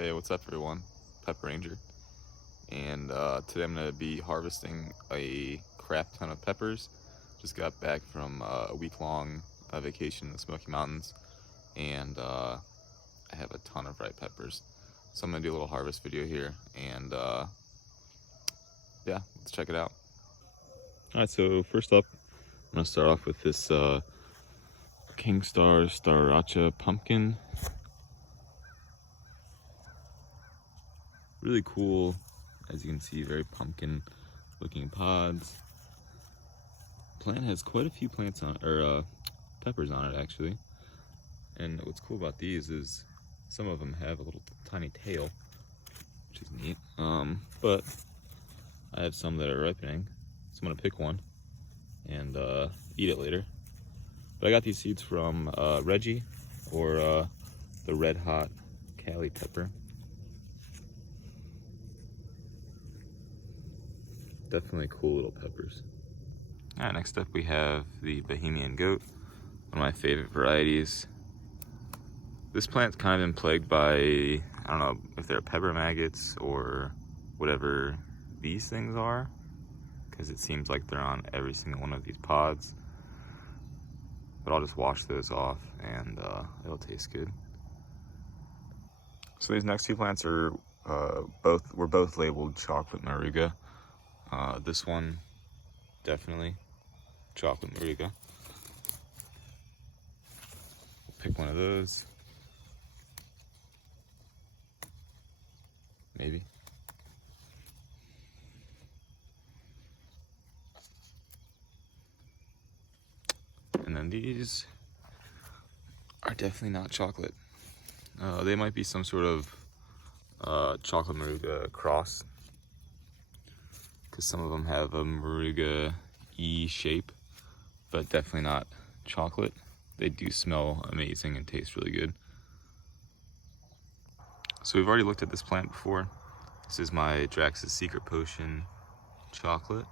Hey, what's up everyone? Pep Ranger. And today I'm going to be harvesting a crap ton of peppers. Just got back from a week-long vacation in the Smoky Mountains, and I have a ton of ripe peppers. So I'm going to do a little harvest video here, and yeah, let's check it out. Alright, so first up, I'm going to start off with this Kingstar Staracha pumpkin. Really cool, as you can see, very pumpkin looking pods. Plant has quite a few plants on it, or peppers on it actually. And what's cool about these is some of them have a little tiny tail, which is neat. But I have some that are ripening, so I'm gonna pick one and eat it later. But I got these seeds from Reggie, or the red hot Cali pepper. Definitely cool little peppers. Alright, next up we have the Bohemian Goat, one of my favorite varieties. This plant's kind of been plagued by, I don't know if they're pepper maggots or whatever these things are, because it seems like they're on every single one of these pods. But I'll just wash those off and it'll taste good. So these next two plants are were both labeled chocolate Maruga. This one, definitely chocolate Maruga. Pick one of those. Maybe. And then these are definitely not chocolate. They might be some sort of chocolate Maruga cross, because some of them have a Maruga E shape, but definitely not chocolate. They do smell amazing and taste really good. So we've already looked at this plant before. This is my Drax's Secret Potion chocolate.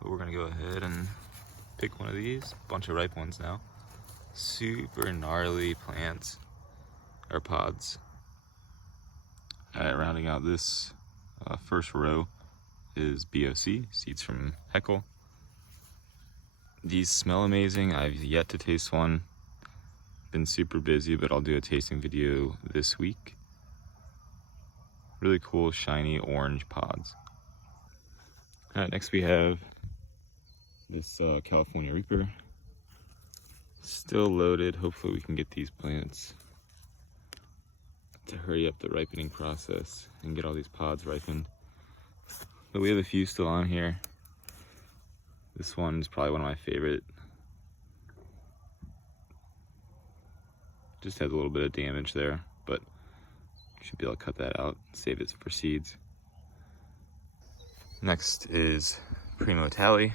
But we're gonna go ahead and pick one of these. Bunch of ripe ones now. Super gnarly plants, or pods. Alright, rounding out this first row is BOC, seeds from Heckle. These smell amazing. I've yet to taste one. Been super busy, but I'll do a tasting video this week. Really cool, shiny orange pods. Alright, next we have this California Reaper. Still loaded. Hopefully we can get these plants to hurry up the ripening process and get all these pods ripened. But we have a few still on here. This one is probably one of my favorite. Just has a little bit of damage there, but should be able to cut that out, save it for seeds. Next is Primo Tally.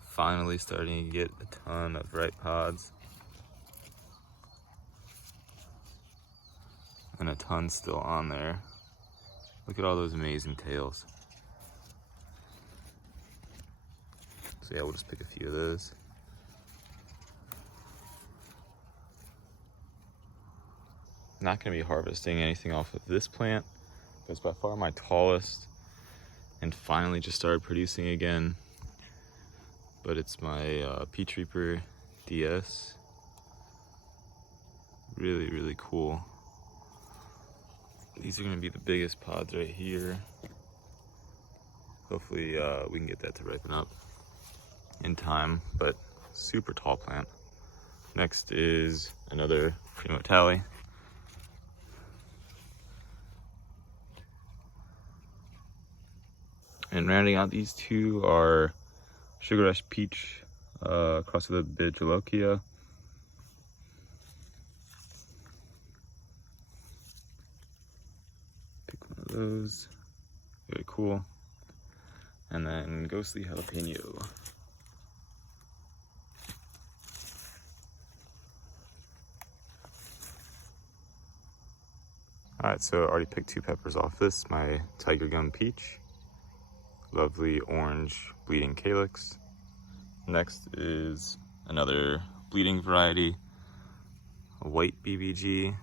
Finally starting to get a ton of ripe pods. And a ton still on there. Look at all those amazing tails. So yeah, we'll just pick a few of those. Not going to be harvesting anything off of this plant, but it's by far my tallest and finally just started producing again. But it's my Peach Reaper DS. Really, really cool. These are going to be the biggest pods right here. Hopefully we can get that to ripen up in time, but super tall plant. Next is another Primo Tally. And rounding out these two are Sugar Rush Peach, cross with a bit of Jalapeno. Pick one of those. Very cool. And then Ghostly Jalapeno. Alright, so I already picked two peppers off this. My Tiger Gum Peach. Lovely orange bleeding calyx. Next is another bleeding variety, a white BBG.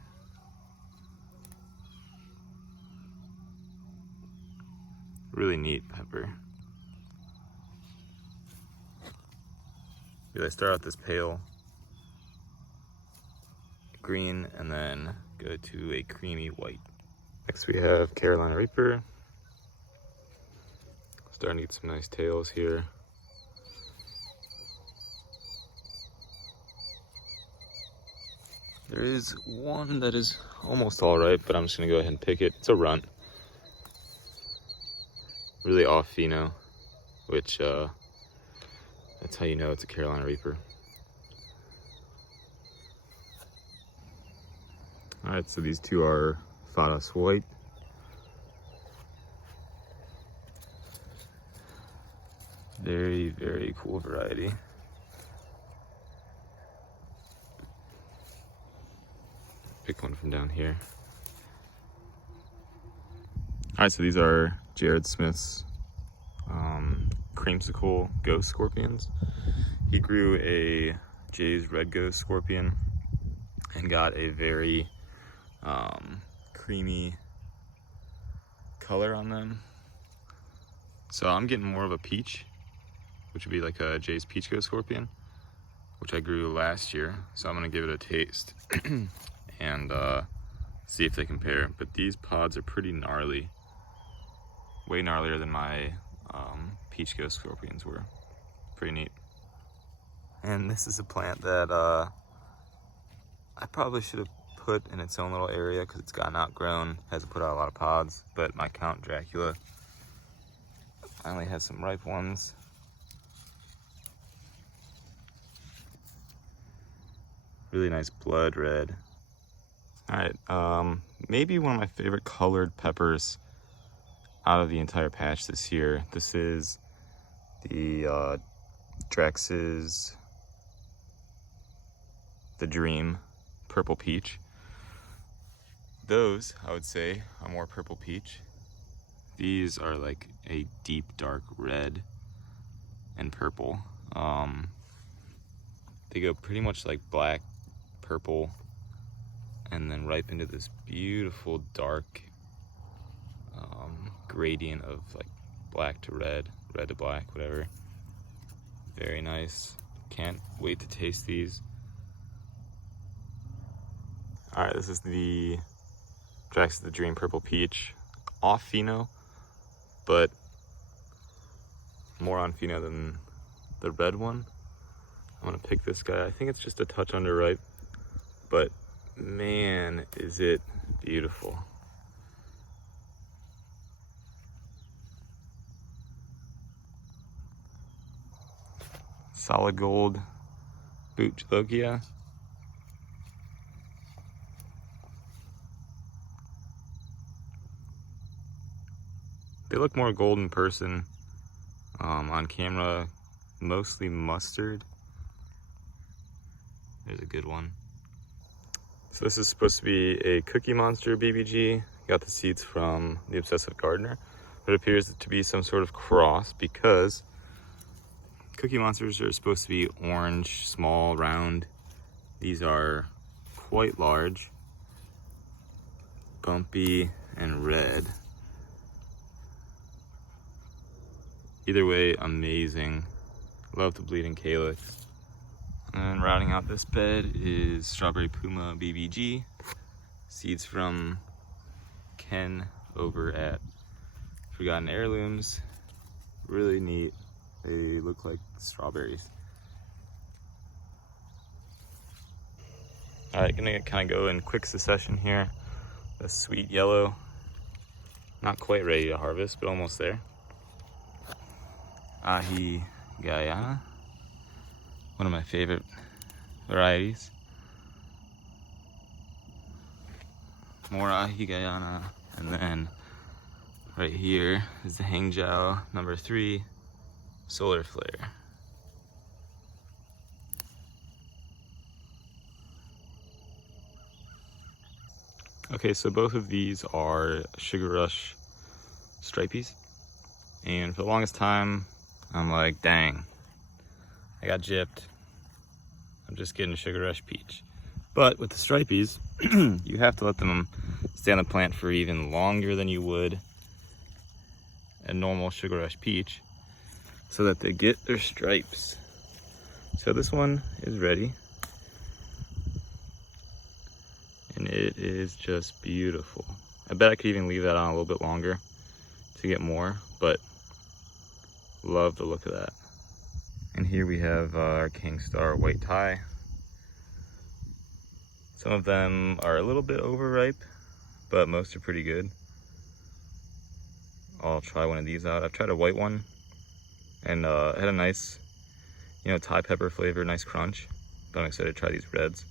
Really neat pepper. They start out this pale green and then go to a creamy white. Next we have Carolina Reaper. Starting to get some nice tails here. There is one that is almost all right, but I'm just gonna go ahead and pick it. It's a runt. Really off pheno, which that's how you know it's a Carolina Reaper. All right, so these two are Fadas White. Very, very cool variety. Pick one from down here. All right, so these are Jared Smith's creamsicle ghost scorpions. He grew a Jay's red ghost scorpion and got a very creamy color on them. So I'm getting more of a peach, which would be like a Jay's peach ghost scorpion, which I grew last year. So I'm gonna give it a taste and see if they compare. But these pods are pretty gnarly, way gnarlier than my peach ghost scorpions were. Pretty neat. And this is a plant that I probably should have put in its own little area because it's gotten outgrown, hasn't put out a lot of pods, but my Count Dracula finally has some ripe ones. Really nice blood red. All right, maybe one of my favorite colored peppers out of the entire patch this year. This is the Drax's The Dream Purple Peach. Those, I would say, are more purple peach. These are like a deep dark red and purple. They go pretty much like black, purple, and then ripe into this beautiful dark gradient of like black to red to black, whatever. Very nice. Can't wait to taste these. All right, this is the Drax The Dream Purple Peach. Off pheno, but more on pheno than the red one. I'm gonna pick this guy. I think it's just a touch underripe, but man, is it beautiful. Solid gold boot Jalokia. They look more gold in person. On camera, mostly mustard. There's a good one. So this is supposed to be a Cookie Monster BBG. Got the seeds from the Obsessive Gardener, but it appears to be some sort of cross because Cookie Monsters are supposed to be orange, small, round. These are quite large, bumpy, and red. Either way, amazing. Love the bleeding calyx. And rounding out this bed is Strawberry Puma BBG. Seeds from Ken over at Forgotten Heirlooms. Really neat. They look like strawberries. All right, gonna kind of go in quick succession here. The sweet yellow. Not quite ready to harvest, but almost there. Ahi Guyana. One of my favorite varieties. More Ahi Guyana. And then right here is the Hangzhou number 3 Solar Flare. Okay, so both of these are Sugar Rush stripies. And for the longest time, I'm like, dang, I got gypped. I'm just getting a Sugar Rush peach. But with the stripies, you have to let them stay on the plant for even longer than you would a normal Sugar Rush peach so that they get their stripes. So this one is ready. And it is just beautiful. I bet I could even leave that on a little bit longer to get more, but love the look of that. And here we have our Kingstar white tie. Some of them are a little bit overripe, but most are pretty good. I'll try one of these out. I've tried a white one, and it had a nice, Thai pepper flavor, nice crunch. But I'm excited to try these reds.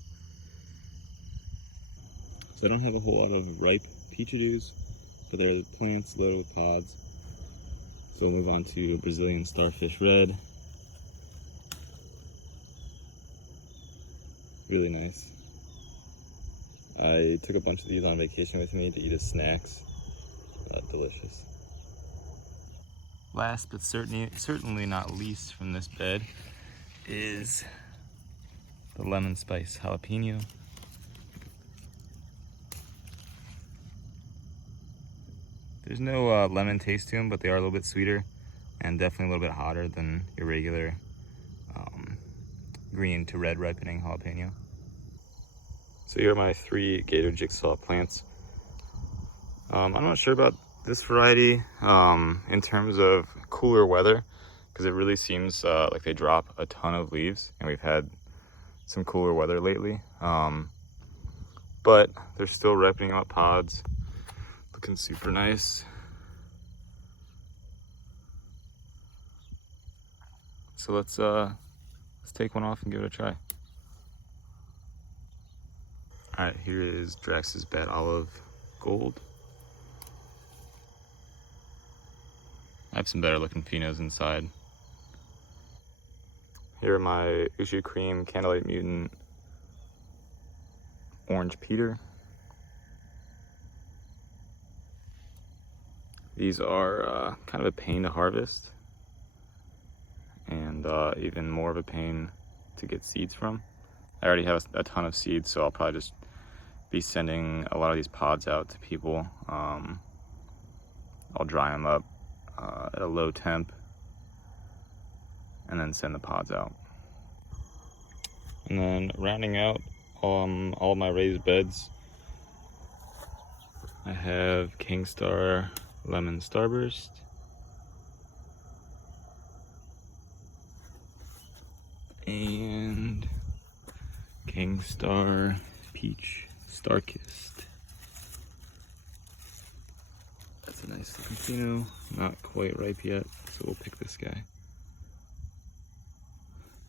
So I don't have a whole lot of ripe peachadoos, but they're plants loaded with pods. So we'll move on to Brazilian Starfish Red. Really nice. I took a bunch of these on vacation with me to eat as snacks. Delicious. Last but certainly not least from this bed is the lemon spice jalapeno. There's no lemon taste to them, but they are a little bit sweeter and definitely a little bit hotter than your regular green to red ripening jalapeno. So here are my 3 Gator Jigsaw plants. I'm not sure about this variety in terms of cooler weather, because it really seems like they drop a ton of leaves, and we've had some cooler weather lately. But they're still ripening out pods, looking super nice. So let's take one off and give it a try. All right, here is Drax's Bad Olive Gold. I have some better looking pinots inside. Here are my Ushu Cream Candlelight Mutant Orange Peter. These are kind of a pain to harvest, and even more of a pain to get seeds from. I already have a ton of seeds, so I'll probably just be sending a lot of these pods out to people. I'll dry them up at a low temp and then send the pods out. And then rounding out all of my raised beds, I have Kingstar Lemon Starburst, and Kingstar Peach Starkist. That's a nice looking pino, not quite ripe yet, so we'll pick this guy.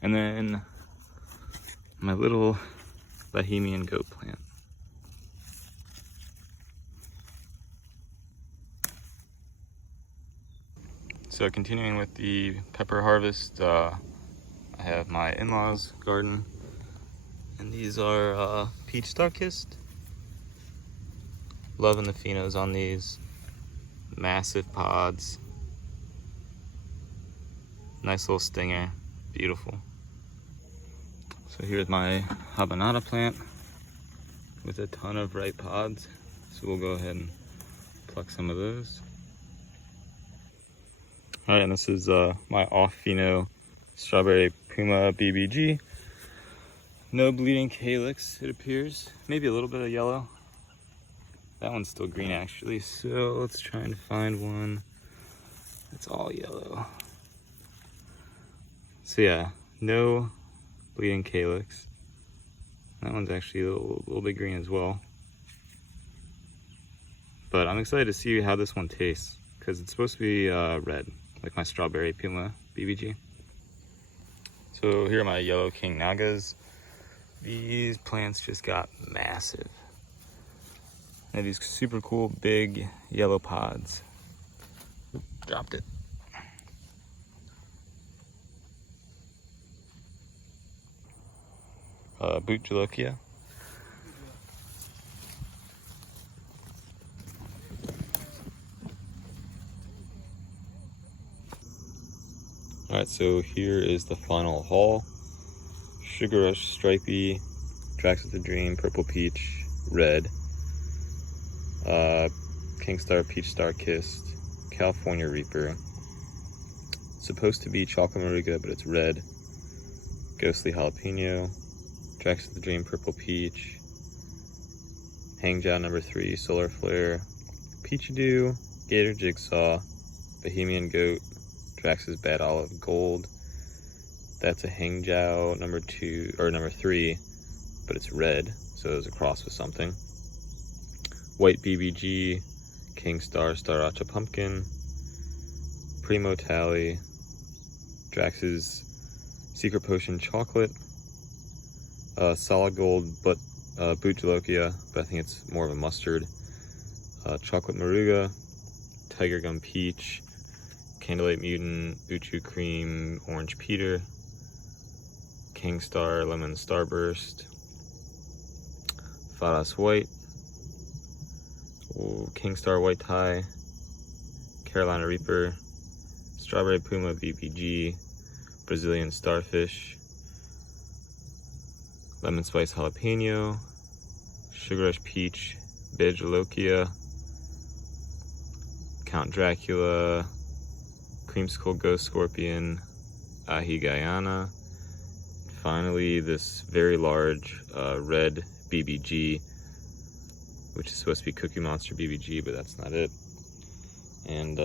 And then my little Bohemian Goat plant. So continuing with the pepper harvest, I have my in-laws garden, and these are Peach Starkist. Loving the phenos on these. Massive pods. Nice little stinger. Beautiful. So here's my habanada plant with a ton of ripe pods. So we'll go ahead and pluck some of those. Alright, and this is my off-pheno strawberry Puma BBG. No bleeding calyx, it appears. Maybe a little bit of yellow. That one's still green actually, so let's try and find one that's all yellow. So yeah, no bleeding calyx. That one's actually a little bit green as well. But I'm excited to see how this one tastes, because it's supposed to be red, like my strawberry Puma BBG. So here are my yellow King Nagas. These plants just got massive. They have these super cool big yellow pods. Dropped it. Boot Jalokia. Alright, so here is the final haul. Sugar Rush Stripey, Drax with the Dream, Purple Peach, Red, Kingstar Peach Starkist, California Reaper. Supposed to be chocolate Maruga, but it's red. Ghostly Jalapeno. Drax of the Dream, Purple Peach. Hangjow number 3, Solar Flare. Peachy Dew, Gator Jigsaw, Bohemian Goat, Drax's Bad Olive Gold. That's a Hangjow number 2 or number 3, but it's red, so it's a cross with something. White BBG, Kingstar, Staracha Pumpkin, Primo Tally, Drax's Secret Potion Chocolate, Solid Gold, but Boot Jalokia, but I think it's more of a mustard. Chocolate Maruga, Tiger Gum Peach, Candlelight Mutant, Uchu Cream, Orange Peter, Kingstar Lemon Starburst, Fadas White, Kingstar White Tie, Carolina Reaper, Strawberry Puma BBG, Brazilian Starfish, Lemon Spice Jalapeno, Sugar Rush Peach, Bejalokia, Count Dracula, Creamsicle Ghost Scorpion, Ahi Guyana. Finally, this very large red BBG, which is supposed to be Cookie Monster BBG, but that's not it. And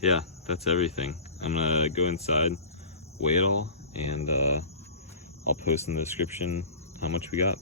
yeah, that's everything. I'm gonna go inside, weigh it all, and I'll post in the description how much we got.